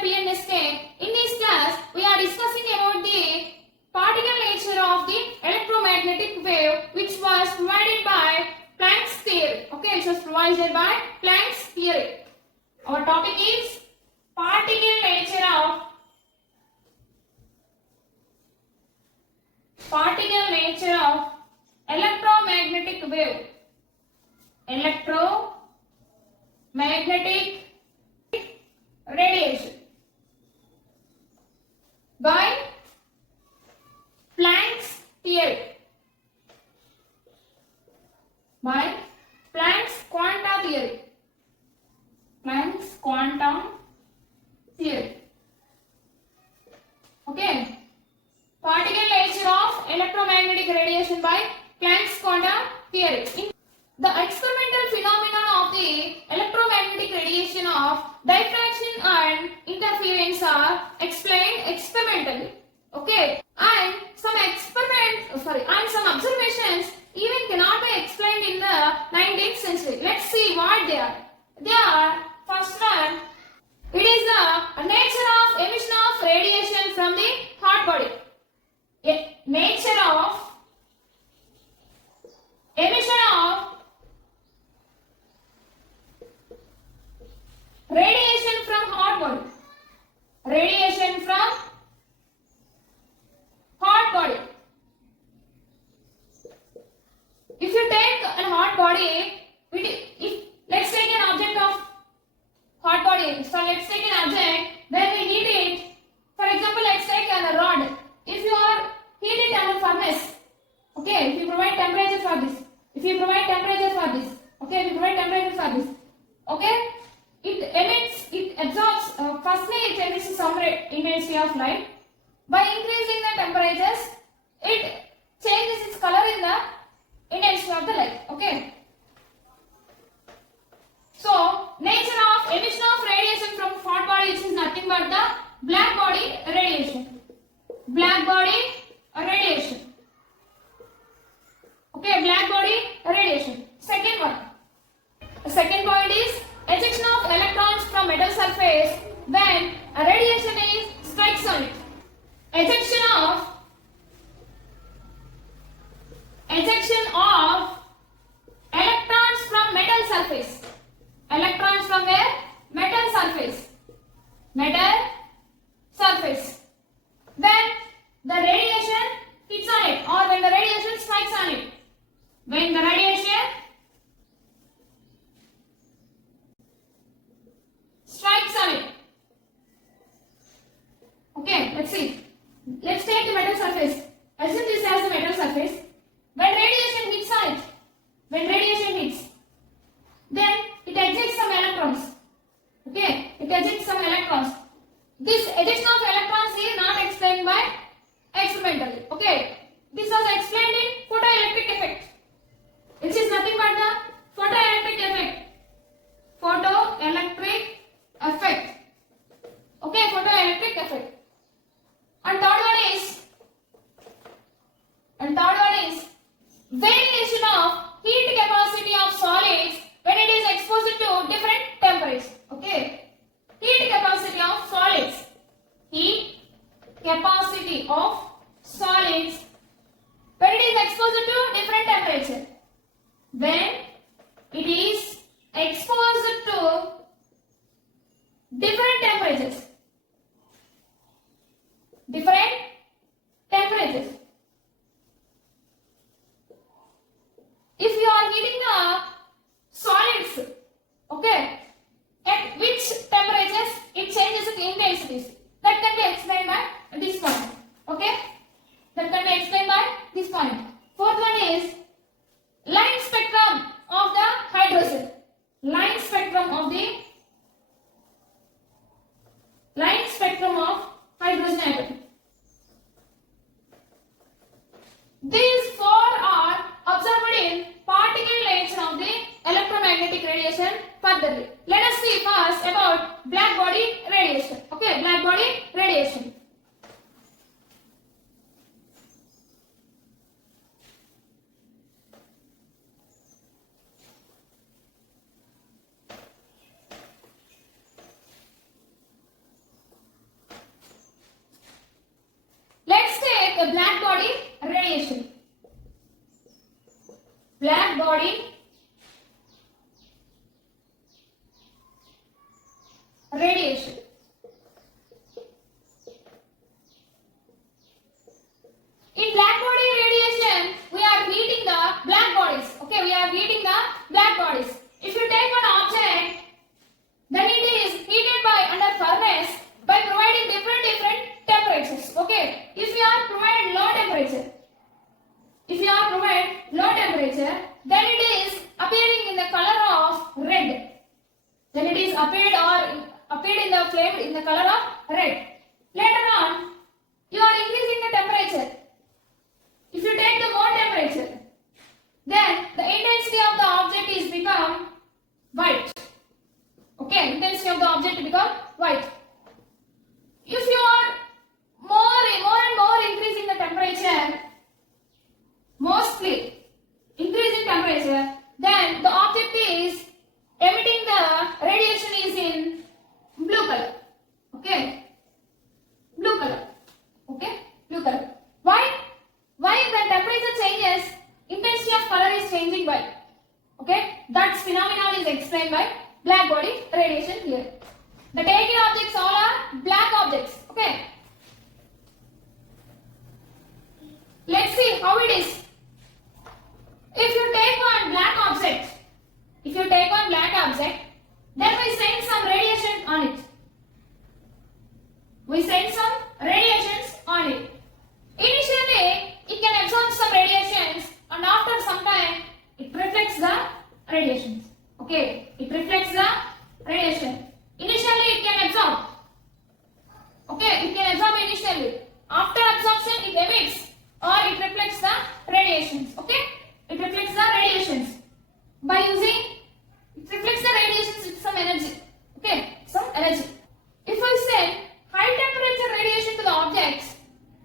PNSK. In this class, we are discussing about the particle nature of the electromagnetic wave, which was provided by Planck's theory. Okay, it was provided by Planck's theory. Our topic is particle nature of electromagnetic wave. Electromagnetic radiation by Planck's theory. By Planck's quantum theory. Planck's quantum theory. Okay. Particle nature of electromagnetic radiation by Planck's quantum theory. The experimental phenomenon of the electromagnetic radiation of diffraction and interference are explained experimentally. Okay, and some observations even cannot be explained in the 19th century. Let's see what they are. They are, first one, it is the nature of emission of radiation from the hot body. Nature of emission of radiation from hot body. Radiation from hot body. If you take a hot body, let's take an object of hot body. So let's take an object, then we heat it. For example, let's take a rod. If you are heat it under furnace, okay, if you provide temperature for this, okay, it absorbs, firstly it emits some intensity of light. By increasing the temperatures, it changes its color in the intensity of the light, okay. So, nature of emission of radiation from hot body, which is nothing but the black body radiation. Black body radiation. Okay, black body radiation. Second one. The second point is ejection of electrons from metal surface when a radiation strikes on it. Ejection of electrons from metal surface. Electrons from where? Metal surface. Metal surface. When the radiation hits on it, or when the radiation strikes on it. When the radiation strikes on it. Okay, let's see. Let's take the metal surface. Assume this as the metal surface. When radiation hits on it, then it ejects some electrons. Okay, it ejects some electrons. This ejection of electrons is not explained by experimentally. Okay, this was explained in photoelectric effect, which is nothing but the photoelectric effect. Photoelectric effect. Okay, photoelectric effect. And third one is variation of heat capacity of solids when it is exposed to different temperatures. Okay, heat capacity of solids. Heat capacity of solids when it is exposed to different temperature. When it is exposed to different temperatures. If you are heating the solids, okay, at which temperatures it changes its intensities. That can be explained by this point. Okay, that can be explained by this point. Fourth one is line spectrum of the hydrogen. Line spectrum of the radiation. In black body radiation, we are heating the black bodies. Okay, we are heating the black bodies. If you take one object, then it is heated by under furnace by providing different temperatures. Okay, if you are provide low temperature, then it is appearing in the color of red. Then it is appeared in the flame in the color of red. Later on, you are increasing the temperature. If you take the more temperature, then the intensity of the object is become white. Okay, intensity of the object become white. If you are more and more increasing the temperature, mostly increasing temperature, then the object is emitting the radiation is in blue color. Okay, blue color. Okay, blue color. Why? Why when temperature changes, intensity of color is changing by? Okay, that phenomenon is explained by black body radiation here. The taken objects all are black objects. Okay. Let's see how it is. If you take one black object, then we send some radiation on it. Initially, it can absorb some radiations, and after some time, it reflects the radiations. Okay, it reflects the radiation. Initially, it can absorb. Okay, it can absorb initially. After absorption, it emits or it reflects the radiations. Okay, it reflects the radiations by using. It reflects the radiations with some energy. Okay, some energy. If I send high temperature radiation to the objects,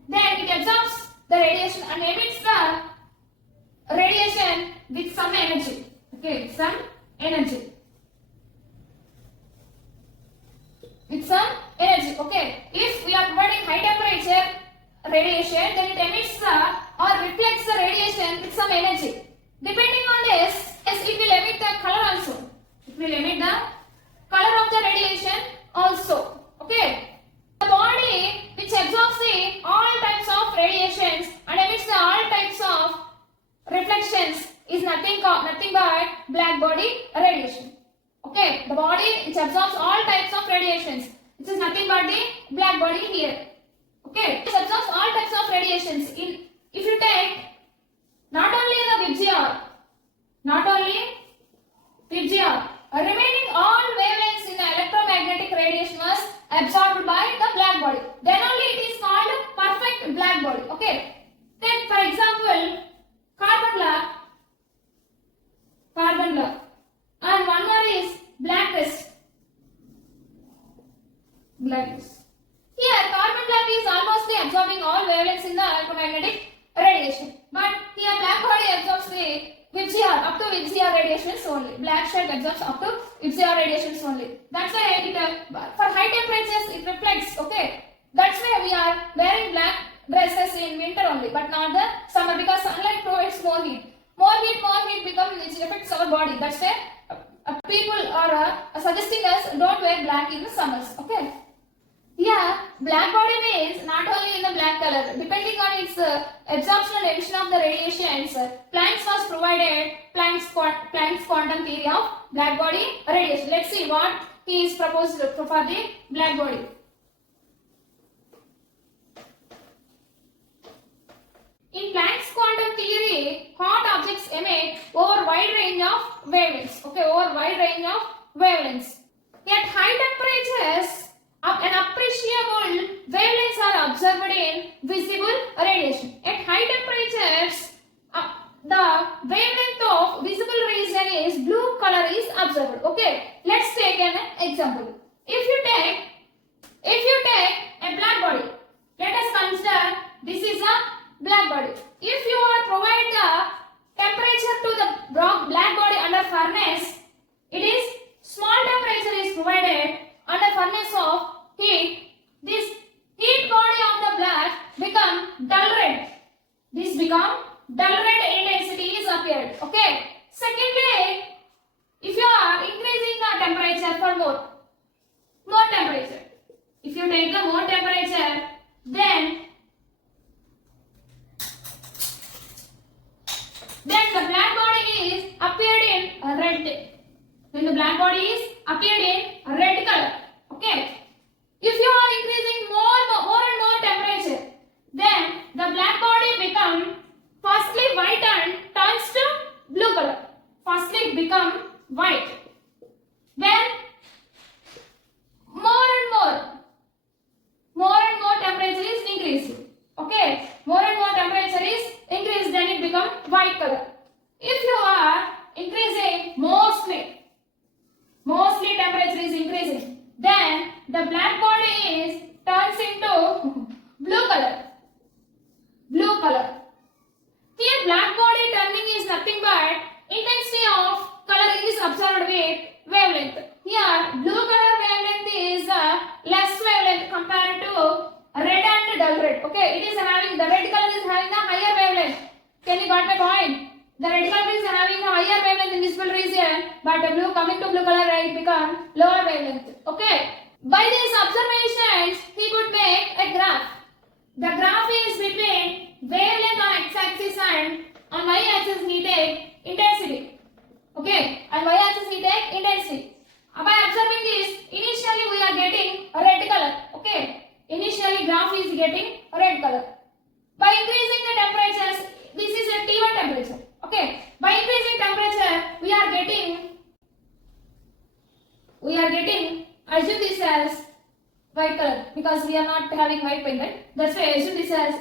then it absorbs the radiation and emits the radiation with some energy. Okay, some energy. With some energy. Okay, if we are providing high temperature radiation, then it emits or reflects the radiation with some energy. Depending on this, yes, it will emit the color also. It will emit the color of the radiation also. Okay. The body which absorbs all types of radiations and emits all types of reflections is nothing but black body radiation. Okay. The body which absorbs all types of radiations, which is nothing but the black body here. Okay. It absorbs all types of radiations. If you take not only the VGR, remaining all wavelengths in the electromagnetic radiation was absorbed by the black body. Then only it is called perfect black body. Okay. Then for example, carbon law, and one more is black rest. Here, carbon black is almost absorbing all wavelengths in the electromagnetic radiation. But here, black body absorbs the VGR up to VGR radiations only. Black shell absorbs up to VGR radiations only. That's why it, for high temperatures it reflects. Okay, that's why we are wearing black dresses in winter only, but not the summer, because sunlight provides more heat. More heat becomes which affects our body. That's why people are suggesting us don't wear black in the summers. Okay. Yeah, black body means not only in the black color. Depending on its absorption and emission of the radiations, Planks was provided Planck's quantum theory of black body radiation. Let's see what he is proposed for the black body. In Planck's quantum theory, hot objects emit over wide range of wavelengths. Okay, over wide range of wavelengths. At high temperatures, an appreciable wavelengths are observed in visible radiation. At high temperatures, the wavelength of visible region is blue color is observed. Okay, let's take an example. If you take a black body, let us consider this is a black body. If you are provide the temperature to the black body under furnace, it is small temperature is provided under furnace of heat. This heat body of the black become dull red. This become dull red intensity is appeared. Okay. Secondly, if you are increasing the temperature for more, more temperature. If you take the more temperature, then the black body is appeared in red. Then the black body is appeared in red color. Okay. If you are increasing more and more temperature, then the black body become firstly white and turns to blue color. Firstly it become white. Then more and more temperature is increased. Okay, more and more temperature is increased, then it become white color. If you are increasing mostly temperature is increasing, then the black body is turns into blue color. Blue color. Here black body turning is nothing but intensity of color is observed with wavelength. Here blue color wavelength is less wavelength compared to red and dull red. Okay, it is having, the red color is having a higher wavelength. Can you got my point? The red color is having a higher wavelength in visible region, but the blue coming to blue color it become lower wavelength. Okay. By these observations, he could make a graph. The graph is between wavelength on x-axis and on y-axis he take intensity. Okay, on y-axis he take intensity. By observing this, initially we are getting a red color. Okay, initially graph is getting a red color. By increasing the temperatures, this is a T1 temperature. Okay, by increasing temperature, we are getting, assume this as white color because we are not having white pendant. That's why I assume this as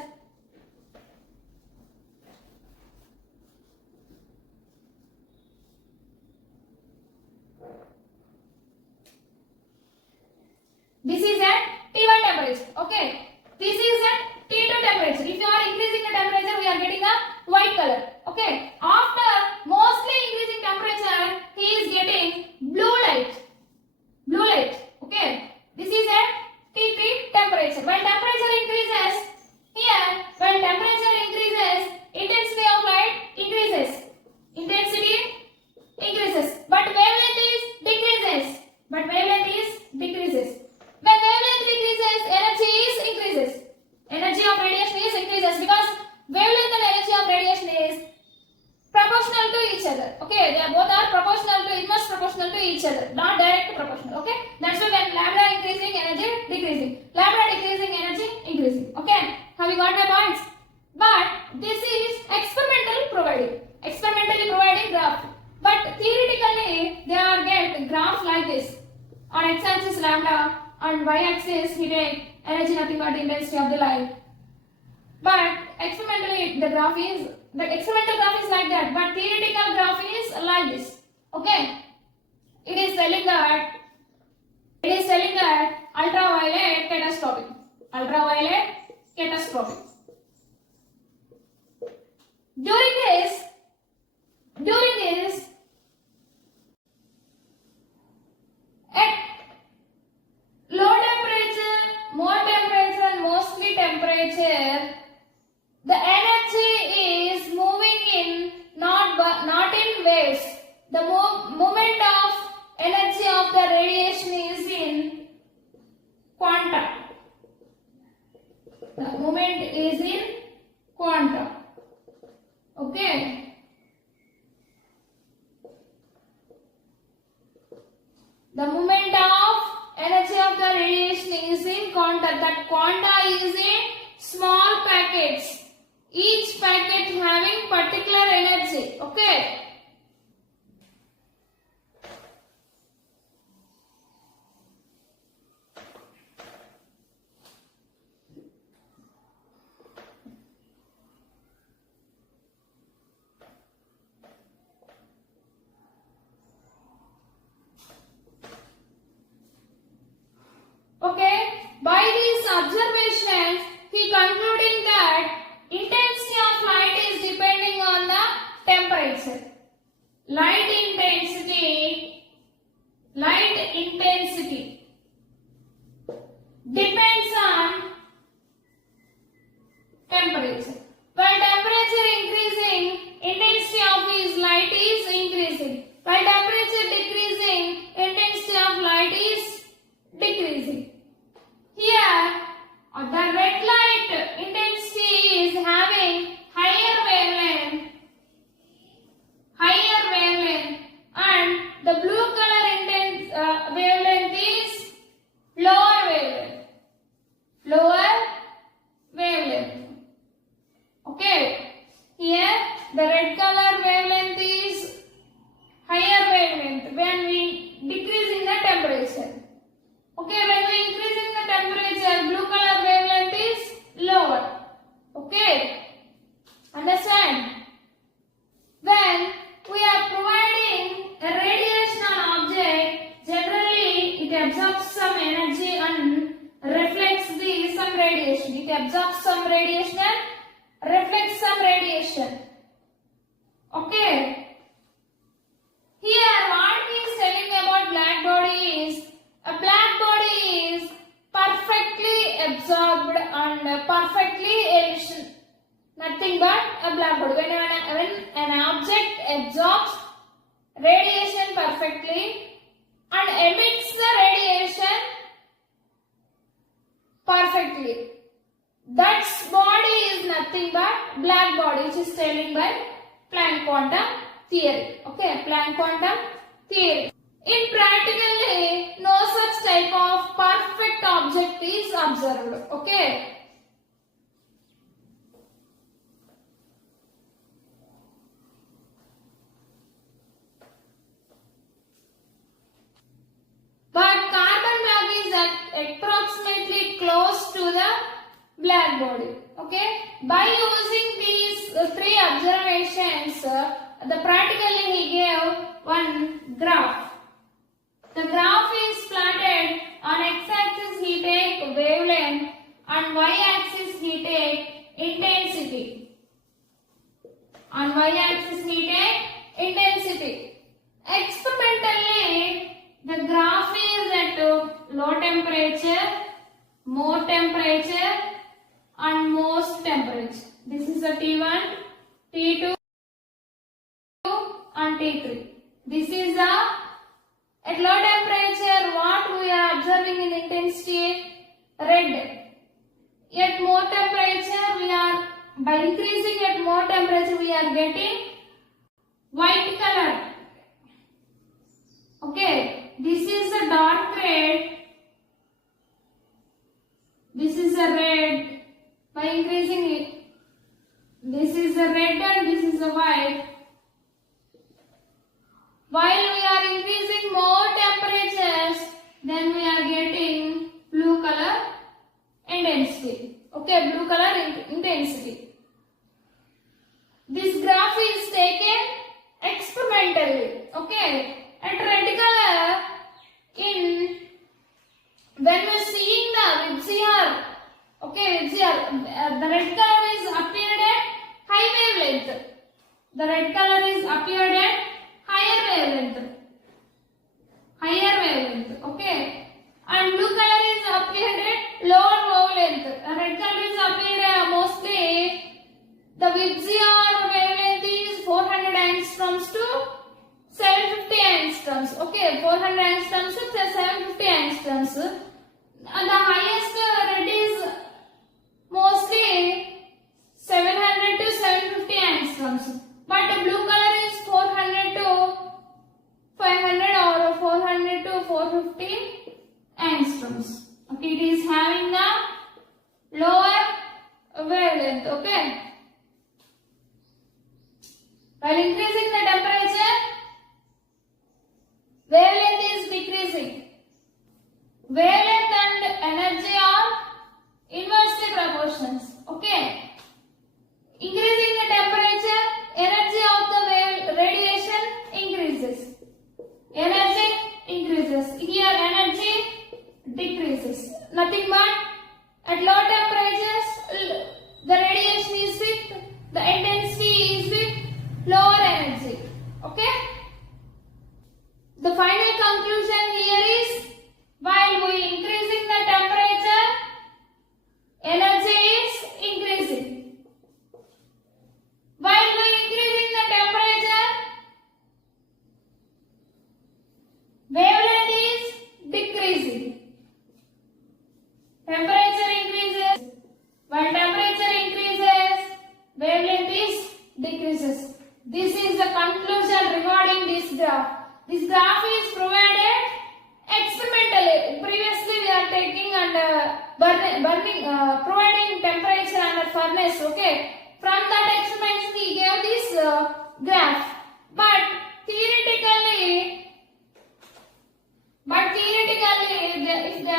this is at T1 temperature. Okay, this is at T2 temperature. If you are increasing the temperature, we are getting a white color. Okay, after mostly increasing temperature, he is getting blue light. Blue light. Okay, this is at T3 temperature. When temperature increases, here when temperature increases, intensity of light increases. Intensity increases, but wavelength is decreases. When wavelength decreases, energy is increases. Energy of radiation is increases because wavelength and energy of radiation is proportional to each other. Okay, they both are proportional to, inverse proportional to each other, not direct proportional. Okay, that's why when lambda increasing, energy decreasing, lambda decreasing, energy increasing. Okay, have you got my points? But this is experimentally providing graph. But theoretically, they are get graph like this. On x-axis lambda, on y-axis he take energy nothing but intensity of the light. But experimentally the experimental graph is like that, but theoretical graph is like this. Okay, it is telling that ultraviolet catastrophic. During this at low temperature, more temperature and mostly temperature, the energy is moving in not in waves. The movement of energy of the radiation is in quanta. The movement is in quanta. Okay. The movement of energy of the radiation is in quanta. That quanta is in small packets. Each packet having particular energy. Okay. Okay, by these observations, he concluding that intensity of light is depending on the temperature. Okay, when we increasing the temperature, blue color wavelength is lower. Okay, understand? When we are providing a radiation on object, generally it absorbs some energy and reflects some radiation. It absorbs some radiation and reflects some radiation. Okay. Here what he is telling about black body is, a black body is perfectly absorbed and perfectly emission. Nothing but a black body. When an object absorbs radiation perfectly and emits the radiation perfectly, that body is nothing but black body, which is telling by Planck quantum theory. Okay, Planck quantum theory. In practically, no such type of perfect object is observed. Okay. But carbon black is approximately close to the black body. Okay. By using these three observations, practically he gave one graph. The graph is plotted on x-axis he take wavelength and y-axis he take intensity. On y-axis he take intensity. Experimentally, the graph is at low temperature, more temperature and most temperature. This is the T1, T2 and T3. This is the at low temperature what we are observing in intensity, red. At more temperature we are, by increasing at more temperature we are getting white color. Okay, this is a dark red, this is a red. By increasing it, this is a red and this is a white. While we are increasing more temperatures, then we are getting blue color intensity. Okay, blue color intensity. This graph is taken experimentally. Okay, at red color, in when we are seeing the VCR, okay, VCR, the red color is appeared at high wavelength. The red color is appeared at higher wavelength. Okay, and blue color is appeared at lower wavelength. Red color is appeared mostly, the VCR wavelength is 400 angstroms to 750 angstroms. Okay, 400 angstroms to 750 angstroms. And the highest red is mostly 700 to 750 angstroms. But the blue color is 400 to 500 or 400 to 450 angstroms. Okay, it is having the lower wavelength. Okay. While increasing the temperature, wavelength is decreasing. Wavelength and energy are inversely proportions. Okay. Increasing the temperature, energy of the radiation increases. Energy increases. Here energy decreases. Nothing but at low temperatures, the radiation is with, the intensity is with lower energy. Okay. The final conclusion here is, while we increasing the temperature, energy is increasing. While we increasing the temperature, wavelength is decreasing. Temperature increases. While temperature increases, wavelength is decreases. This is the conclusion regarding this graph. This graph is provided experimentally. Previously we are taking and providing temperature under furnace. Okay. From that experiment he gave this graph. But theoretically, if they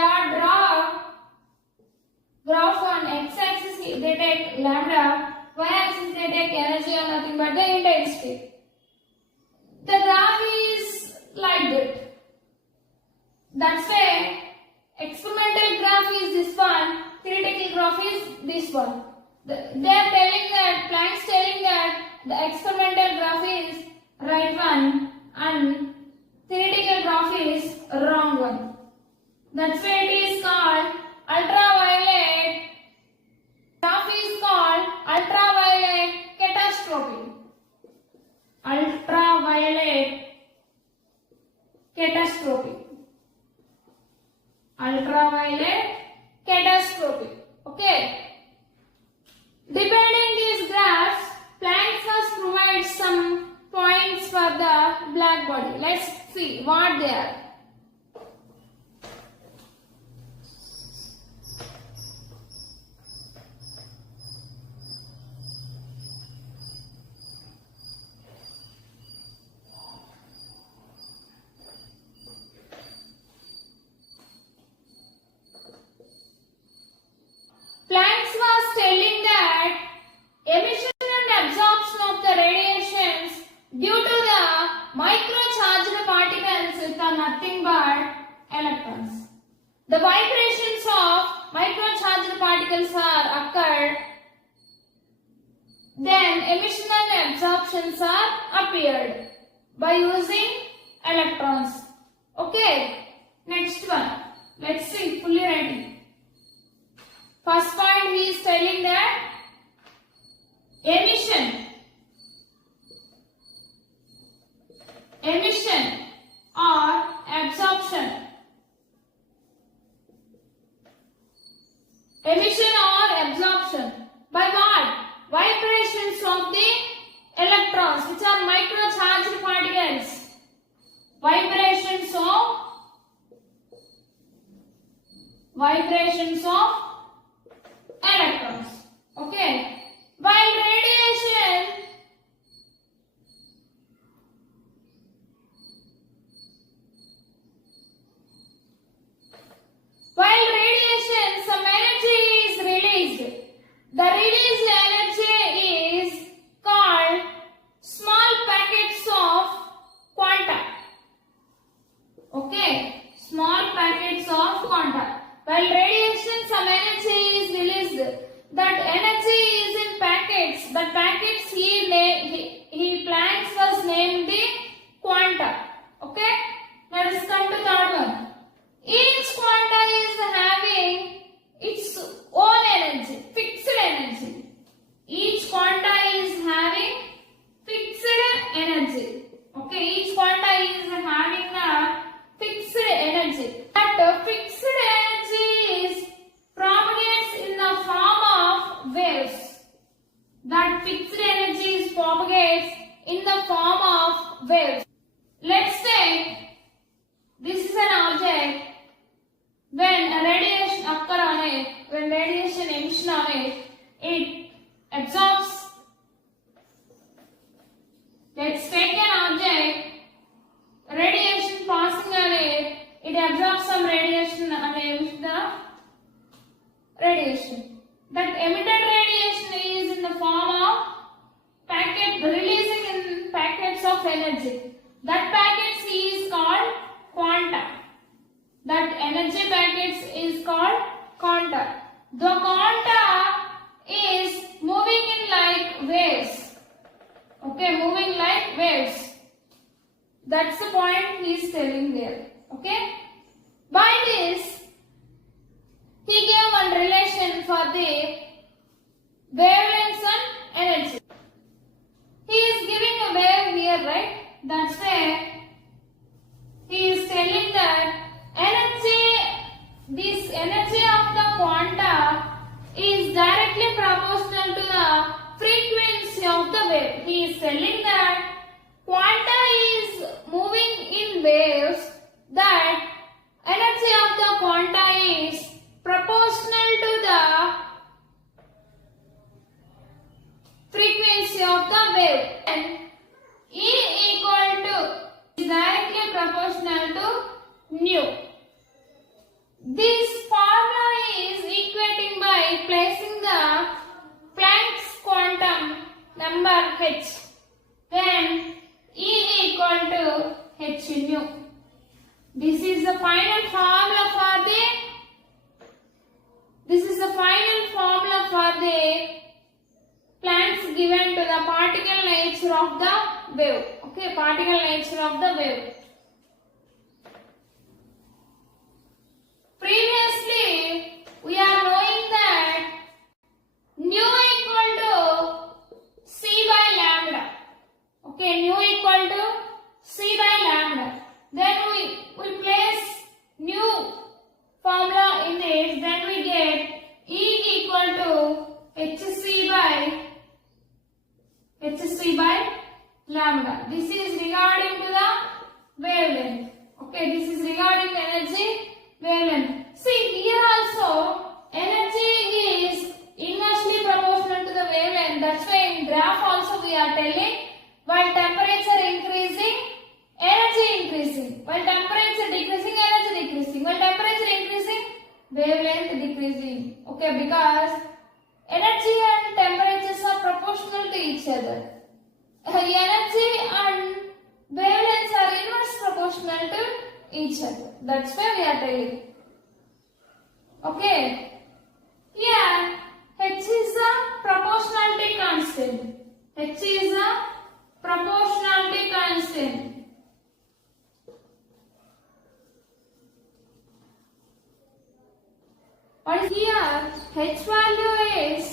lambda, y-axis they take energy or nothing but the intensity. The graph is like that. That's why experimental graph is this one, theoretical graph is this one. They are telling that, Planck's telling that the experimental graph is right one and theoretical graph is wrong one. That's why it is called ultraviolet. Graph is called ultraviolet catastrophe. Ultraviolet catastrophe. Ultraviolet catastrophe. Okay. Depending these graphs, Planck first provides some points for the black body. Let's see what they are. Planck was telling that emission and absorption of the radiations due to the microcharged particles which are nothing but electrons. The vibrations of microcharged particles are occurred, then emission and absorptions are appeared by using electrons. Okay, next one. Let's see, fully writing. First point, he is telling that emission or absorption. Emission or absorption by what? Vibrations of the electrons which are microcharged particles. Vibrations of electrons. Okay. While radiation, some energy is released. The released energy is called small packets of quanta. Okay. Small packets of quanta. While radiation, some energy is released. That energy is in packets. The packets he Planck was named the quanta. Okay. Let us come to third one. Each quanta is having its own energy, fixed energy. Each quanta is having fixed energy. Okay. Each quanta is having a fixed energy. That fixed energy is propagates in the form of waves. That fixed energy is propagates in the form of waves. Let's say this is an object. When a radiation occur on it, when radiation emission on it, it absorbs. Let's take an object, radiation passing on it, it absorbs some radiation and emits the radiation. That emitted radiation is in the form of packet, releasing in packets of energy. That packets is called quanta. That energy packets is called quanta. The quanta is moving in like waves. Okay, moving like waves. That's the point he is telling there. Okay. By this, he gave one relation for the wavelengths and energy. He is giving a wave here, right? That's why he is telling that this energy of the quanta is directly proportional to the frequency of the wave. He is telling that quanta is moving in waves, that energy of the quanta is proportional to the frequency of the wave, and E equal to is directly proportional to nu. This formula is equating by placing the Planck number h, then E equal to h nu. This is the final formula for the Planks given to the particle nature of the wave. Okay, particle nature of the wave. Previously, we are knowing that nu equal to c by lambda. Okay, nu equal to c by lambda. Then we place nu formula in this. Then we get E equal to hc by lambda. This is regarding to the wavelength. Okay, this is regarding energy wavelength. See here also energy is inversely proportional to the wavelength. That's why in graph also we are telling while temperature increasing, energy increasing. While temperature decreasing, energy decreasing. While temperature increasing, wavelength decreasing. Okay, because energy and temperatures are proportional to each other. Energy and wavelengths are inverse proportional to each other. That's why we are telling. Okay. Here, h is a proportionality constant. H is a proportionality constant. But here, h value is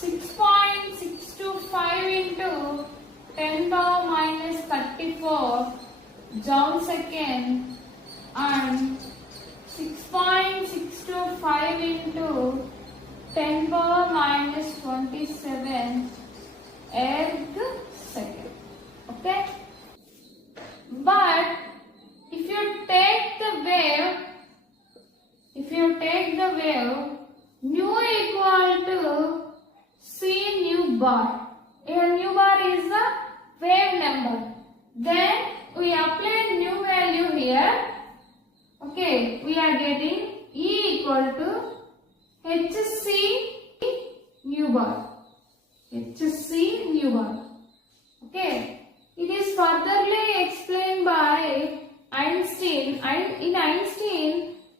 6.625 into 10 power minus 34 joule second and 6.625 into 10 power minus 27 erg second. Okay? But if you take the wave, nu equal to c nu bar. Here nu bar is the wave number. Then we apply new value here. Okay, we are getting E equal to hc nu bar. hc nu bar. Okay, it is furtherly explained by Einstein. In Einstein,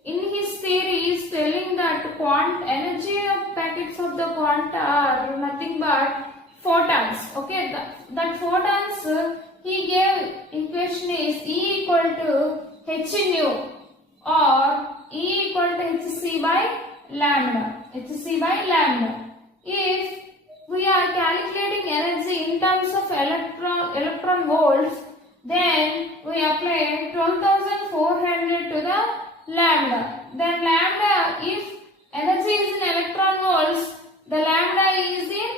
in his theory, he is telling that energy of packets of the quanta are nothing but photons. Okay, that photons he gave equation is E equal to h nu or E equal to hc by lambda. hc by lambda. If we are calculating energy in terms of electron volts, then we apply 12,400 to the lambda. Then lambda, if energy is in electron volts, the lambda is in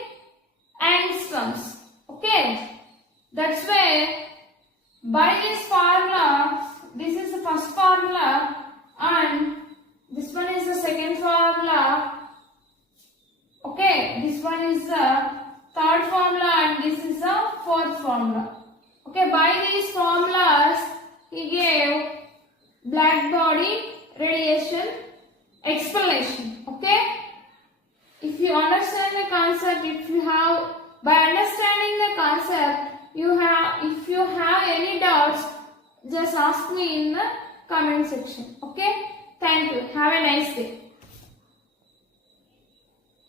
angstroms. Okay, that's why by this formula, this is the first formula and this one is the second formula. Okay, this one is the third formula and this is the fourth formula. Okay, by these formulas he gave black body radiation explanation. Okay, if you understand the concept, by understanding the concept, if you have any doubts, just ask me in the comment section. Okay, thank you. Have a nice day.